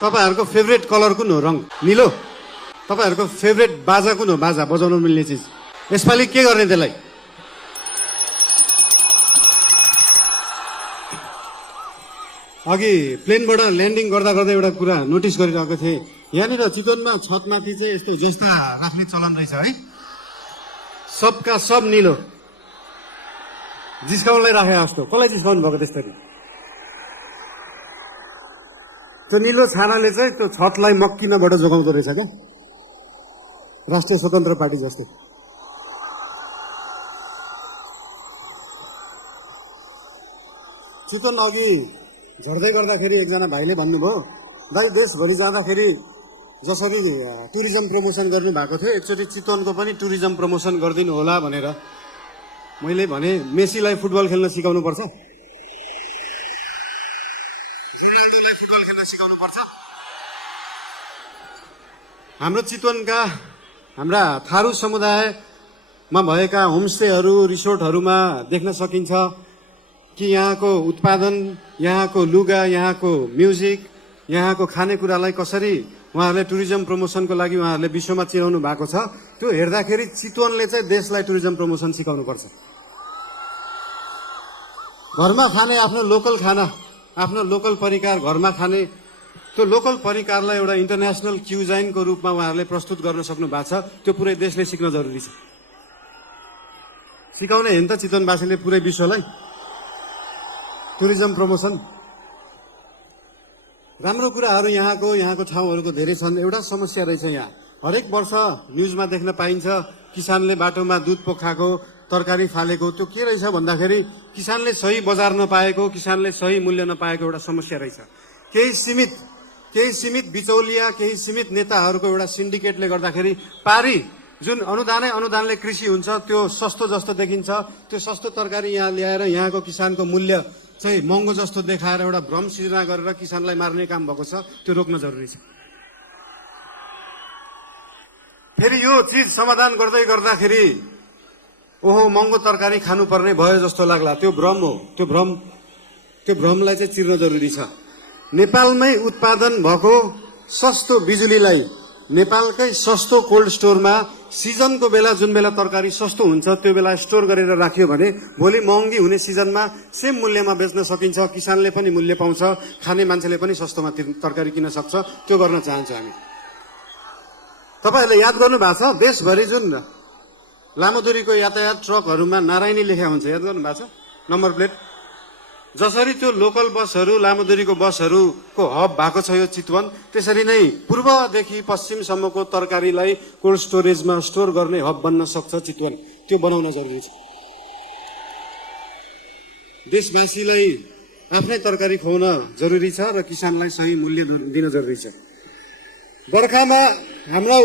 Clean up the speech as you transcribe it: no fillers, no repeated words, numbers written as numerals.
तपाईहरुको favourite colour कुन हो? रङ नीलो। तपाईहरुको फेभरेट बाजा कुन हो? बाजा बजाउन मिल्ने चीज। यसपालि के गर्ने त्यसलाई? अघि प्लेनबाट ल्यान्डिङ गर्दा गर्दा एउटा कुरा नोटिस गरिरहेको थिएँ। यहाँनिर चितवनमा छतमाथि चाहिँ यस्तो जेस्ता राख्ने चलन रहेछ है। सबका सब नीलो। जिस्काउनलाई राखे जस्तो। कसलाई जिस्काउनु भएको त्यस्तरी? त्यो नीलो छानाले चाहिँ त्यो छतलाई मक्किनबाट जोगाउँदो रहेछ क्या, राष्ट्रिय स्वतन्त्र पार्टी जस्तो। चितवन अघि झर्दै गर्दाखेरि एकजना भाइले भन्नुभयो, दाइ देशभरि जाँदाखेरि जसरी टुरिज्म प्रमोसन गर्नु भएको थियो एकचोटि चितवनको पनि टुरिज्म प्रमोसन गरिदिनु होला भनेर। मैले भने मेसीलाई फुटबल खेल्न सिकाउनु पर्छ, हाम्रो चितवनका हाम्रा थारू समुदायमा भएका होमस्टेहरू रिसोर्टहरूमा देख्न सकिन्छ कि यहाँको उत्पादन, यहाँको लुगा, यहाँको म्युजिक, यहाँको खानेकुरालाई कसरी उहाँहरूले टुरिज्म प्रमोसनको लागि उहाँहरूले विश्वमा चिनाउनु भएको छ। त्यो हेर्दाखेरि चितवनले चाहिँ देशलाई टुरिज्म प्रमोसन सिकाउनु पर्छ। घरमा खाने आफ्नो लोकल खाना, आफ्नो लोकल परिकार घरमा खाने, त्यो लोकल परिकारलाई एउटा इन्टरनेसनल क्युजाइनको रूपमा उहाँहरूले प्रस्तुत गर्न सक्नु भएको छ। त्यो पुरै देशले सिक्न जरुरी छ। सिकाउने हेन त चितवनवासीले पुरै विश्वलाई टुरिज्म प्रमोसन। राम्रो कुराहरू यहाँको ठाउँहरूको धेरै छन्। एउटा समस्या रहेछ यहाँ, हरेक वर्ष न्युजमा देख्न पाइन्छ किसानले बाटोमा दुध पोखाएको, तरकारी फालेको। त्यो के रहेछ भन्दाखेरि किसानले सही बजार नपाएको, किसानले सही मूल्य नपाएको एउटा समस्या रहेछ। केही सीमित बिचौलिया, केही सीमित नेताहरूको एउटा सिन्डिकेटले गर्दाखेरि पारी जुन अनुदानले कृषि हुन्छ त्यो सस्तो जस्तो देखिन्छ। त्यो सस्तो तरकारी यहाँ ल्याएर यहाँको किसानको मूल्य चाहिँ महँगो जस्तो देखाएर एउटा भ्रम सृजना गरेर किसानलाई मार्ने काम भएको छ। त्यो रोक्न जरुरी छ। फेरि यो चीज समाधान गर्दै गर्दाखेरि ओहो महँगो तरकारी खानुपर्ने भयो जस्तो लाग्ला, त्यो भ्रम हो। त्यो भ्रमलाई चाहिँ चिर्न जरुरी छ। नेपालमै उत्पादन भएको सस्तो बिजुलीलाई नेपालकै सस्तो कोल्ड स्टोरमा सिजनको बेला जुन बेला तरकारी सस्तो हुन्छ त्यो बेला स्टोर गरेर राखियो भने भोलि महँगी हुने सिजनमा सेम मूल्यमा बेच्न सकिन्छ। किसानले पनि मूल्य पाउँछ, खाने मान्छेले पनि सस्तोमा तरकारी किन्न सक्छ। त्यो गर्न चाहन्छौँ हामी। तपाईहरुले याद गर्नु भएको छ देशभरि जुन लामो दूरीको यातायात ट्रकहरूमा नारायणी लेखा हुन्छ, याद गर्नु भएको छ नम्बर प्लेट। जसरी त्यो लोकल बसहरू, लामो दूरीको बसहरूको हब भएको छ यो चितवन, त्यसरी नै पूर्वदेखि पश्चिमसम्मको तरकारीलाई कोल्ड स्टोरेजमा स्टोर गर्ने हब बन्न सक्छ चितवन। त्यो बनाउन जरुरी छ। देशवासीलाई आफ्नै तरकारी खुवाउन जरुरी छ र किसानलाई सही मूल्य दिन जरुरी छ। बर्खामा हाम्रा